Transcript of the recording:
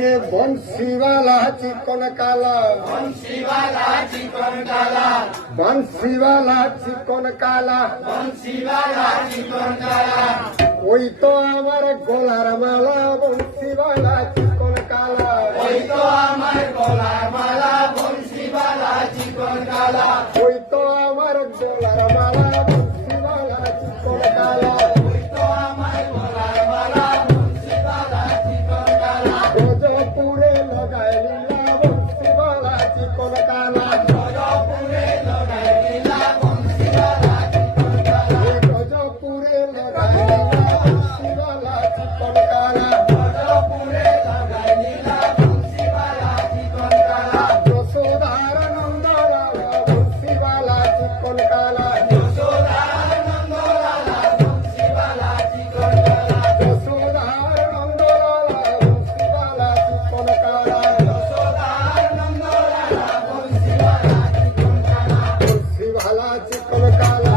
अरे बंसीवाला चिकन काला बंसीवाला चिकन काला बंसीवाला चिकन काला बंसीवाला चिकन काला ওই তো আমার গলার মালা বংশীওয়ালা চিকন কালা ওই তো আমার গলার মালা বংশীওয়ালা চিকন কালা ওই তো আমার গলার মালা বংশীওয়ালা চিকন কালা ওই তো আমার গলার মালা বংশীওয়ালা চিকন কালা গজপুরে লগাই লীলা বংশীওয়ালা চিকন কালা গজপুরে লগাই লীলা বংশীওয়ালা চিকন কালা গজপুরে লগাই লীলা বংশীওয়ালা চিকন কালা গজপুরে লগাই লীলা বংশীওয়ালা চিকন কালা যশোদার নন্দলালা বংশীওয়ালা চিকন কালা যশোদার নন্দলালা বংশীওয়ালা চিকন কালা যশোদার নন্দলালা বংশীওয়ালা চিকন কালা যশোদার নন্দলালা বংশীওয়ালা চিকন কালা বংশীওয়ালা চিকন কালা